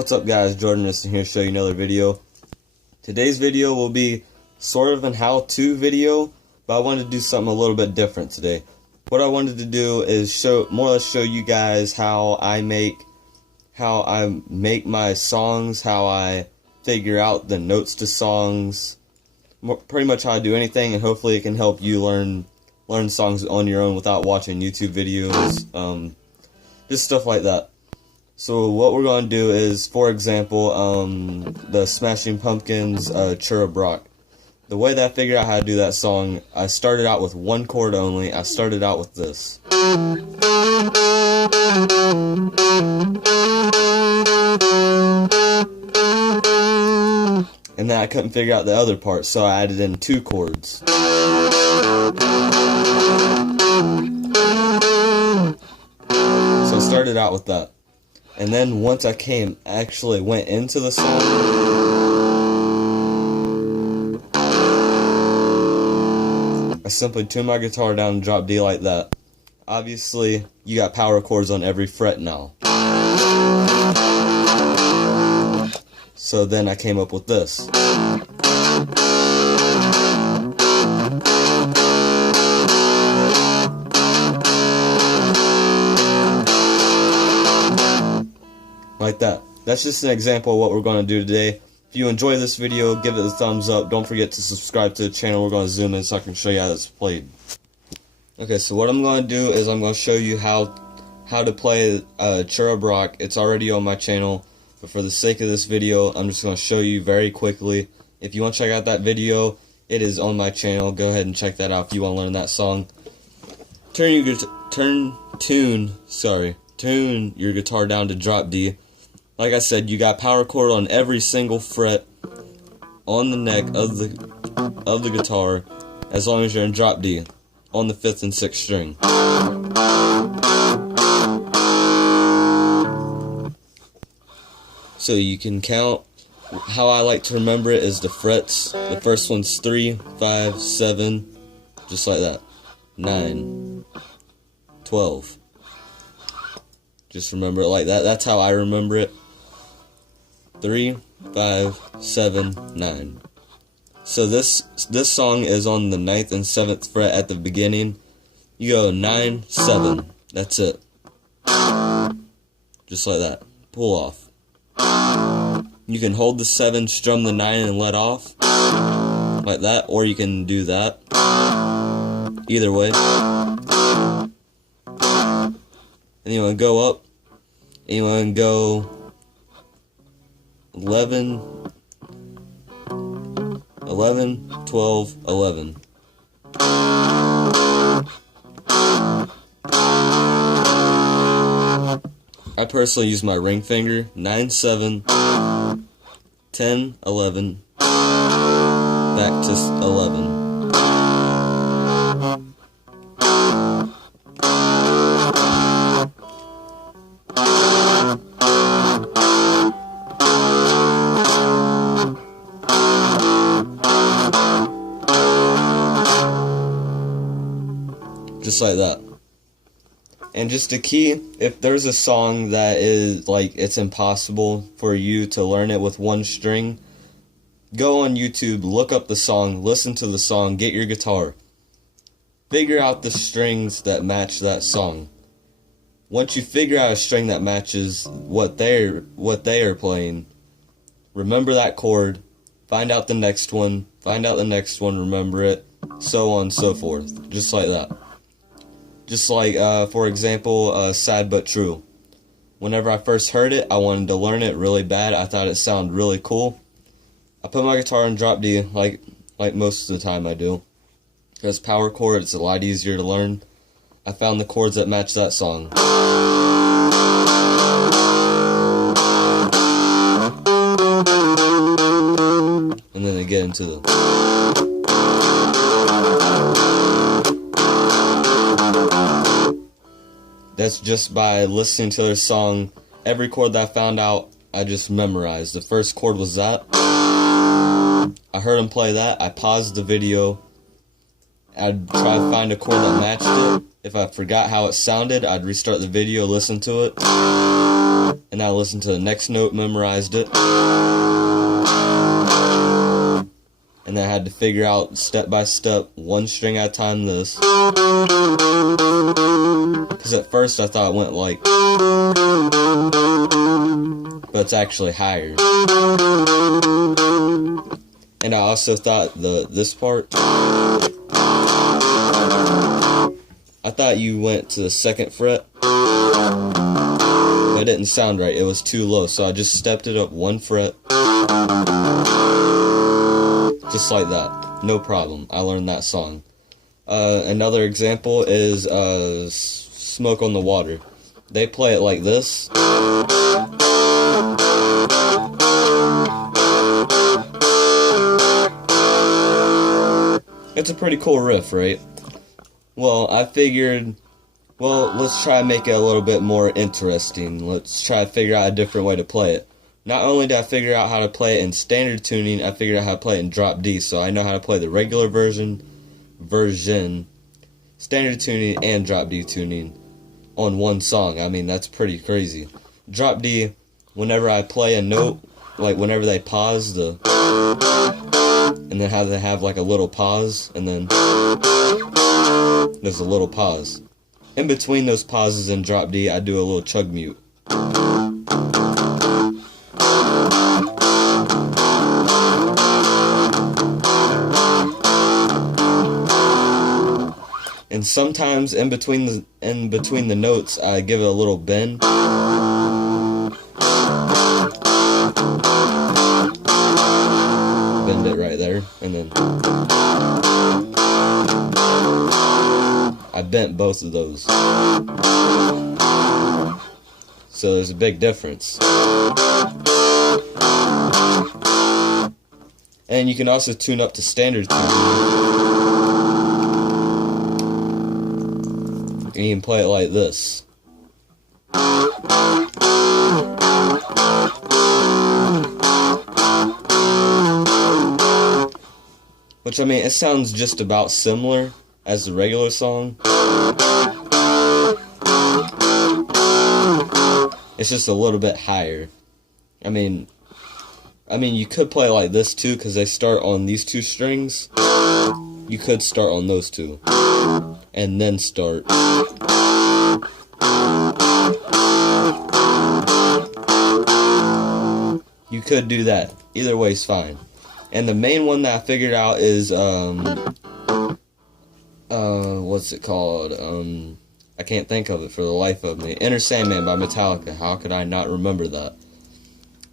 What's up guys, Jordan is here to show you another video. Today's video will be sort of an how-to video, but I wanted to do something a little bit different today. What I wanted to do is more or less show you guys how I make my songs, how I figure out the notes to songs, pretty much how I do anything, and hopefully it can help you learn songs on your own without watching YouTube videos, just stuff like that. So what we're going to do is, for example, the Smashing Pumpkins, Churra Brock. The way that I figured out how to do that song, I started out with one chord only. I started out with this. And then I couldn't figure out the other part, so I added in two chords. So I started out with that. And then once I actually went into the song, I simply tuned my guitar down and dropped D like that. Obviously, you got power chords on every fret now. So then I came up with this. Like that. That's just an example of what we're going to do today. If you enjoy this video, give it a thumbs up. Don't forget to subscribe to the channel. We're going to zoom in so I can show you how it's played. Okay, so what I'm going to do is I'm going to show you how to play Churra Brock. It's already on my channel, but for the sake of this video, I'm just going to show you very quickly. If you want to check out that video, it is on my channel. Go ahead and check that out if you want to learn that song. Tune your guitar down to drop D. Like I said, you got power chord on every single fret on the neck of the guitar, as long as you're in drop D on the 5th and 6th string. So you can count. How I like to remember it is the frets. The first one's 3, 5, 7, just like that. 9, 12. Just remember it like that. That's how I remember it. 3, 5, 7, 9. So this song is on the 9th and 7th fret at the beginning. You go 9, 7. That's it. Just like that. Pull off. You can hold the 7, strum the 9, and let off. Like that. Or you can do that. Either way. And you want to go up. And you want to go 11, 12, 11. I personally use my ring finger. 9, 7, 10, 11, back to 11. Just like that. And just a key, if there's a song that is like it's impossible for you to learn it with one string, go on YouTube, look up the song, listen to the song, get your guitar, figure out the strings that match that song. Once you figure out a string that matches what they are playing, remember that chord, find out the next one, remember it, so on and so forth, just like that. Just like, for example, Sad But True. Whenever I first heard it, I wanted to learn it really bad. I thought it sounded really cool. I put my guitar in drop D, like most of the time I do. Because power chord, it's a lot easier to learn. I found the chords that match that song. And then I get into the... That's just by listening to their song. Every chord that I found out, I just memorized. The first chord was that. I heard him play that. I paused the video. I'd try to find a chord that matched it. If I forgot how it sounded, I'd restart the video, listen to it. and I listened to the next note, memorized it, and then I had to figure out step by step, one string at a time, this. Because at first I thought it went like, but it's actually higher. And I also thought this part, I thought you went to the 2nd fret, but it didn't sound right. It was too low, so I just stepped it up 1 fret, just like that. No problem. I learned that song. Another example is Smoke on the Water. They play it like this. It's a pretty cool riff, right? Well, I figured, let's try to make it a little bit more interesting. Let's try to figure out a different way to play it. Not only did I figure out how to play it in standard tuning, I figured out how to play it in drop D, so I know how to play the regular version, standard tuning, and drop D tuning on one song. I mean, that's pretty crazy. Drop D, whenever I play a note, like whenever they pause and then how they have like a little pause, and then there's a little pause. In between those pauses in drop D, I do a little chug mute. And sometimes in between the notes, I give it a little bend. Bend it right there, and then I bent both of those. So there's a big difference. And you can also tune up to standard tuning. And you can play it like this. Which, I mean, it sounds just about similar as the regular song. It's just a little bit higher. I mean, you could play it like this too, because they start on these 2 strings. You could start on those 2. And then start. You could do that. Either way is fine. And the main one that I figured out is, what's it called? I can't think of it for the life of me. Enter Sandman by Metallica. How could I not remember that?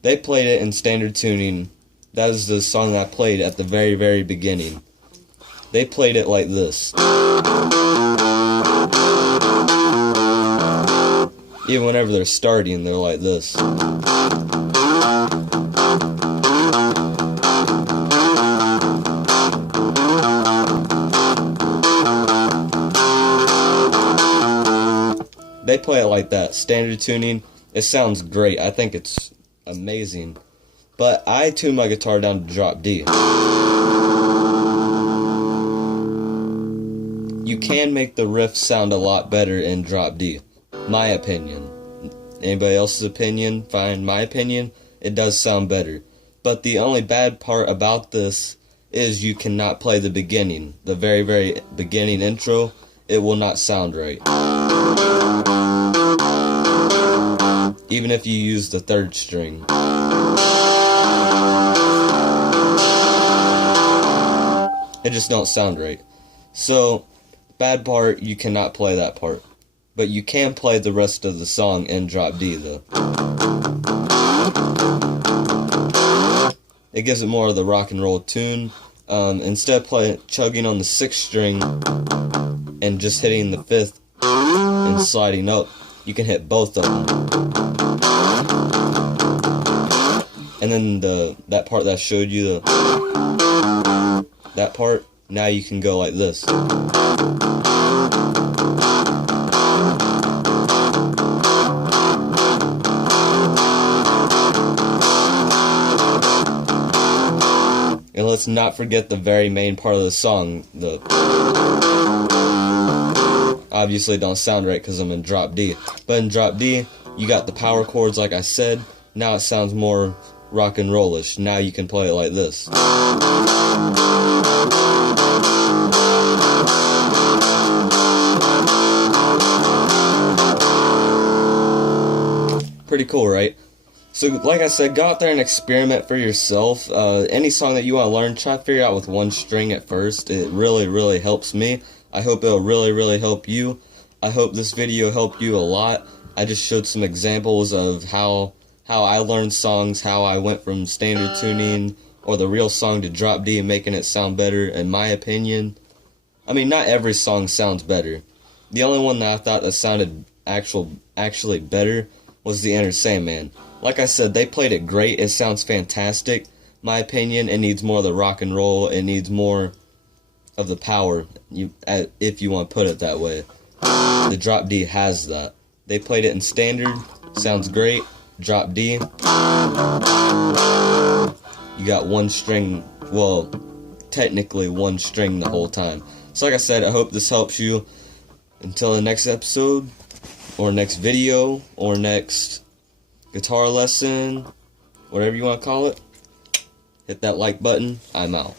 They played it in standard tuning. That is the song that I played at the very, very beginning. They played it like this. Even whenever they're starting, they're like this. They play it like that, standard tuning. It sounds great. I think it's amazing. But I tune my guitar down to drop D. You can make the riff sound a lot better in drop D. My opinion. Anybody else's opinion? Fine. My opinion, it does sound better. But the only bad part about this is you cannot play the beginning. The very, very beginning intro. It will not sound right. Even if you use the 3rd string. It just don't sound right. So, bad part, you cannot play that part. But you can play the rest of the song in drop D though. It gives it more of the rock and roll tune. Instead of chugging on the 6th string and just hitting the 5th and sliding up, you can hit both of them. And then that part that I showed you, that part, now you can go like this. And let's not forget the very main part of the song. Obviously don't sound right because I'm in drop D. But in drop D, You got the power chords like I said. Now it sounds more rock and rollish. Now you can play it like this. Pretty cool, right? So, like I said, go out there and experiment for yourself. Any song that you want to learn, try to figure out with one string at first. It really, really helps me. I hope it'll really, really help you. I hope this video helped you a lot. I just showed some examples of how I learned songs, how I went from standard tuning or the real song to drop D and making it sound better, in my opinion. I mean, not every song sounds better. The only one that I thought that sounded actually better was the Enter Sandman. Like I said, they played it great. It sounds fantastic. My opinion, it needs more of the rock and roll. It needs more of the power, if you want to put it that way. The drop D has that. They played it in standard. Sounds great. Drop D. You got one string, well, technically one string the whole time. So like I said, I hope this helps you. Until the next episode, or next video, or next guitar lesson, whatever you want to call it, hit that like button. I'm out.